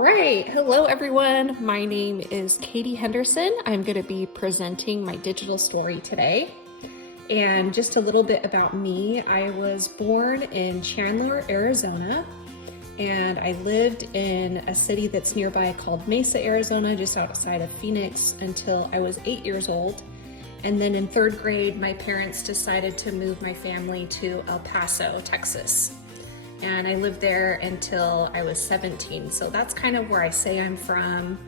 right, hello everyone. My name is Katie Henderson. I'm going to be presenting my digital story today. And just a little bit about me. I was born in Chandler, Arizona, and I lived in a city that's nearby called Mesa, Arizona, just outside of Phoenix until I was 8 years old. And then in third grade, my parents decided to move my family to El Paso, Texas. And I lived there until I was 17. So that's kind of where I say I'm from,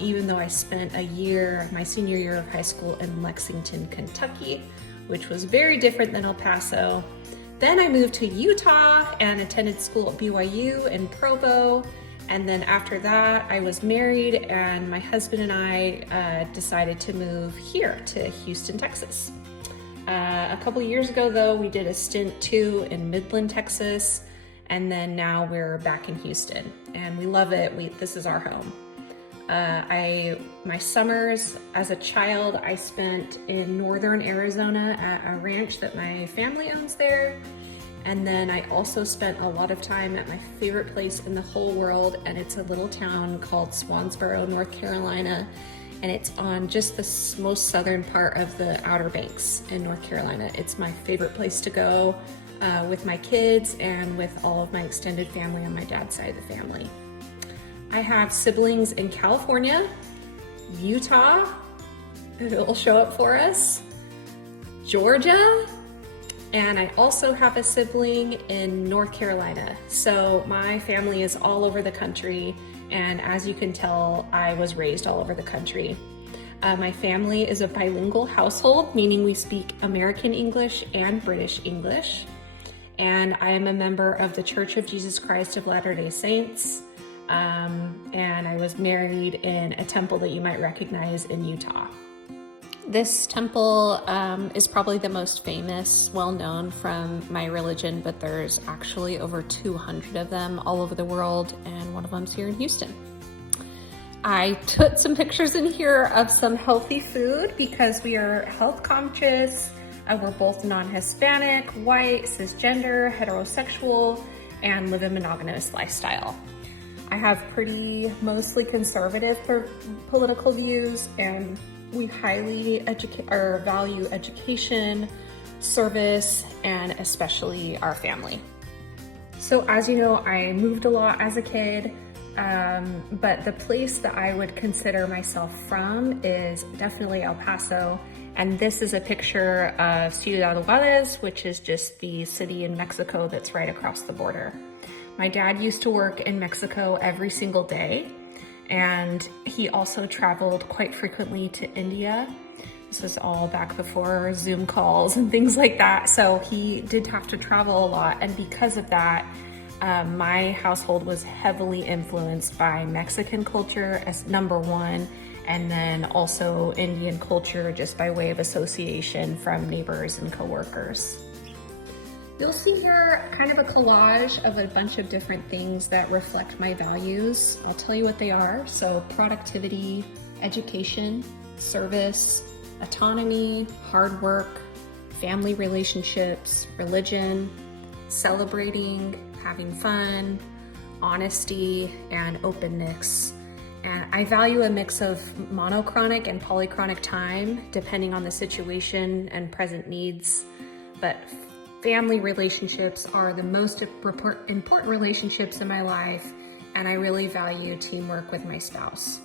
even though I spent a year, my senior year of high school in Lexington, Kentucky, which was very different than El Paso. Then I moved to Utah and attended school at BYU in Provo. And then after that, I was married and my husband and I decided to move here to Houston, Texas. A couple years ago though, we did a stint too in Midland, Texas. And then now we're back in Houston and we love it. This is our home. My summers as a child, I spent in northern Arizona at a ranch that my family owns there. And then I also spent a lot of time at my favorite place in the whole world, and it's a little town called Swansboro, North Carolina. And it's on just the most southern part of the Outer Banks in North Carolina. It's my favorite place to go with my kids and with all of my extended family on my dad's side of the family. I have siblings in California, Utah, it'll show up for us, Georgia, and I also have a sibling in North Carolina. So my family is all over the country, and as you can tell, I was raised all over the country. My family is a bilingual household, meaning we speak American English and British English. And I am a member of the Church of Jesus Christ of Latter-day Saints. And I was married in a temple that you might recognize in Utah. This temple is probably the most famous, well-known from my religion, but there's actually over 200 of them all over the world, and one of them's here in Houston. I took some pictures in here of some healthy food because we are health conscious. We're both non-Hispanic, white, cisgender, heterosexual, and live a monogamous lifestyle. I have pretty mostly conservative political views, and we highly value education, service, and especially our family. So as you know, I moved a lot as a kid, but the place that I would consider myself from is definitely El Paso. And this is a picture of Ciudad Juarez, which is just the city in Mexico that's right across the border. My dad used to work in Mexico every single day, and he also traveled quite frequently to India. This is all back before Zoom calls and things like that. So he did have to travel a lot, and because of that, my household was heavily influenced by Mexican culture as number one, and then also Indian culture just by way of association from neighbors and coworkers. You'll see here kind of a collage of a bunch of different things that reflect my values. I'll tell you what they are. So productivity, education, service, autonomy, hard work, family relationships, religion, celebrating, having fun, honesty, and openness. And I value a mix of monochronic and polychronic time, depending on the situation and present needs. But family relationships are the most important relationships in my life, and I really value teamwork with my spouse.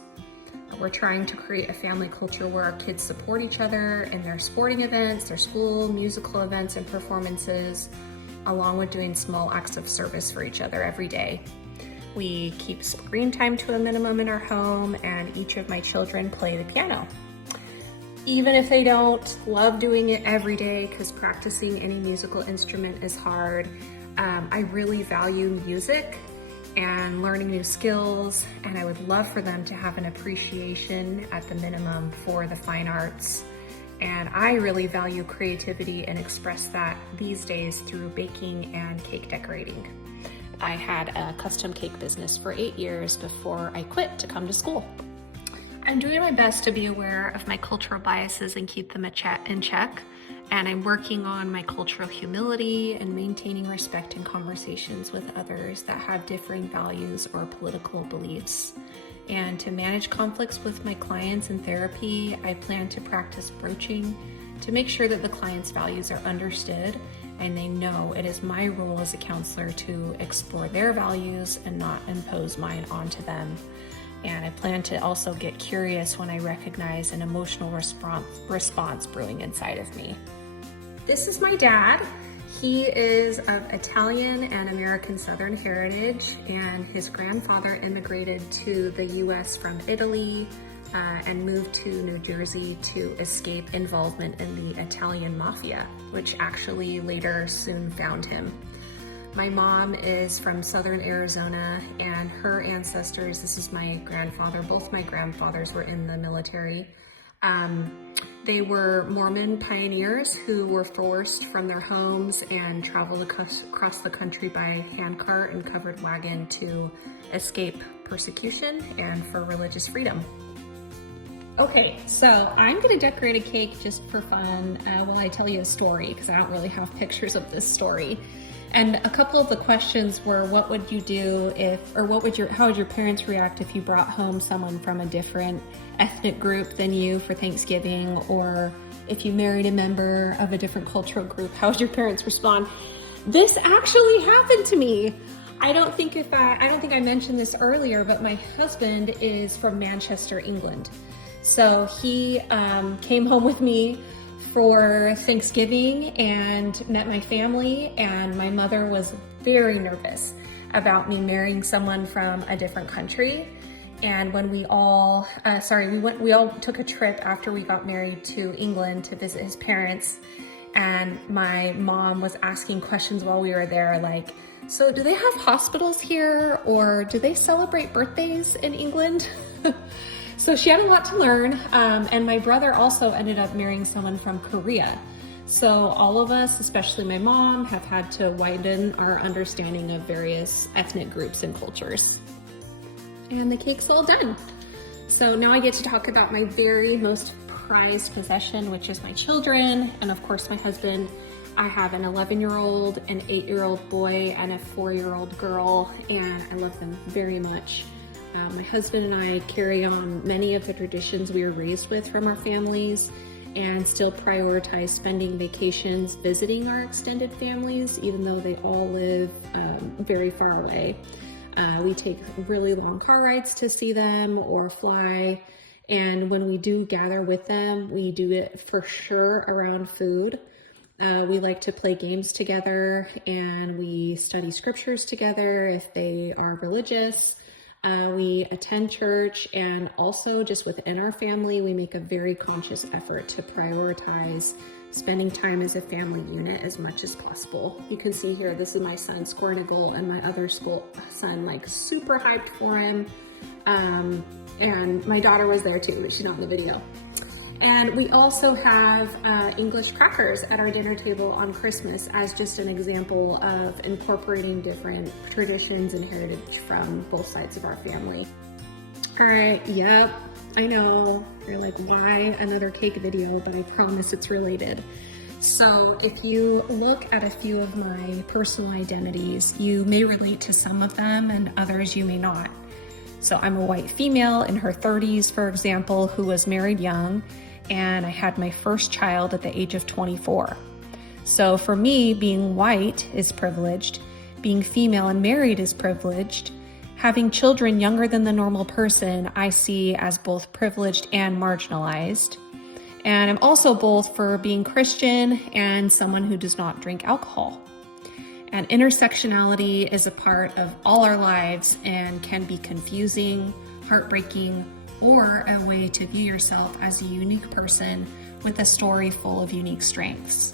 We're trying to create a family culture where our kids support each other in their sporting events, their school, musical events, and performances, along with doing small acts of service for each other every day. We keep screen time to a minimum in our home, and each of my children play the piano. Even if they don't love doing it every day, because practicing any musical instrument is hard, I really value music and learning new skills, and I would love for them to have an appreciation at the minimum for the fine arts. And I really value creativity and express that these days through baking and cake decorating. I had a custom cake business for 8 years before I quit to come to school. I'm doing my best to be aware of my cultural biases and keep them in check. And I'm working on my cultural humility and maintaining respect in conversations with others that have differing values or political beliefs. And to manage conflicts with my clients in therapy, I plan to practice broaching to make sure that the client's values are understood and they know it is my role as a counselor to explore their values and not impose mine onto them. And I plan to also get curious when I recognize an emotional response brewing inside of me. This is my dad. He is of Italian and American Southern heritage, and his grandfather immigrated to the US from Italy and moved to New Jersey to escape involvement in the Italian mafia, which actually later soon found him. My mom is from Southern Arizona, and her ancestors, this is my grandfather, both my grandfathers were in the military. They were Mormon pioneers who were forced from their homes and traveled across the country by handcart and covered wagon to escape persecution and for religious freedom. Okay, so I'm gonna decorate a cake just for fun while I tell you a story, because I don't really have pictures of this story. And a couple of the questions were, what would you do if, or how would your parents react if you brought home someone from a different ethnic group than you for Thanksgiving, or if you married a member of a different cultural group, how would your parents respond? This actually happened to me. I don't think I mentioned this earlier, but my husband is from Manchester, England. So he came home with me for Thanksgiving and met my family, and my mother was very nervous about me marrying someone from a different country. And when we all took a trip after we got married to England to visit his parents, and my mom was asking questions while we were there, like, so do they have hospitals here, or do they celebrate birthdays in England? So she had a lot to learn, and my brother also ended up marrying someone from Korea. So all of us, especially my mom, have had to widen our understanding of various ethnic groups and cultures. And the cake's all done. So now I get to talk about my very most prized possession, which is my children, and of course my husband. I have an 11-year-old, an 8-year-old boy, and a 4-year-old girl, and I love them very much. My husband and I carry on many of the traditions we were raised with from our families and still prioritize spending vacations visiting our extended families, even though they all live very far away. We take really long car rides to see them or fly. And when we do gather with them, we do it for sure around food. We like to play games together, and we study scriptures together if they are religious. We attend church, and also just within our family, we make a very conscious effort to prioritize spending time as a family unit as much as possible. You can see here, this is my son scoring a goal, and my other son, like, super hyped for him. And my daughter was there too, but she's not in the video. And we also have English crackers at our dinner table on Christmas as just an example of incorporating different traditions and heritage from both sides of our family. All right, yep, I know. You're like, why another cake video? But I promise it's related. So if you look at a few of my personal identities, you may relate to some of them and others you may not. So I'm a white female in her 30s, for example, who was married young, and I had my first child at the age of 24. So for me, being white is privileged, being female and married is privileged, having children younger than the normal person I see as both privileged and marginalized. And I'm also both for being Christian and someone who does not drink alcohol. And intersectionality is a part of all our lives and can be confusing, heartbreaking, or a way to view yourself as a unique person with a story full of unique strengths.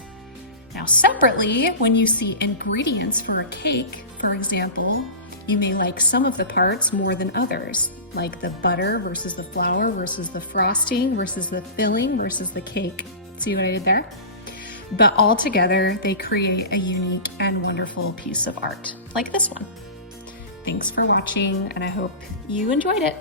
Now, separately, when you see ingredients for a cake, for example, you may like some of the parts more than others, like the butter versus the flour versus the frosting versus the filling versus the cake. See what I did there? But all together, they create a unique and wonderful piece of art, like this one. Thanks for watching, and I hope you enjoyed it.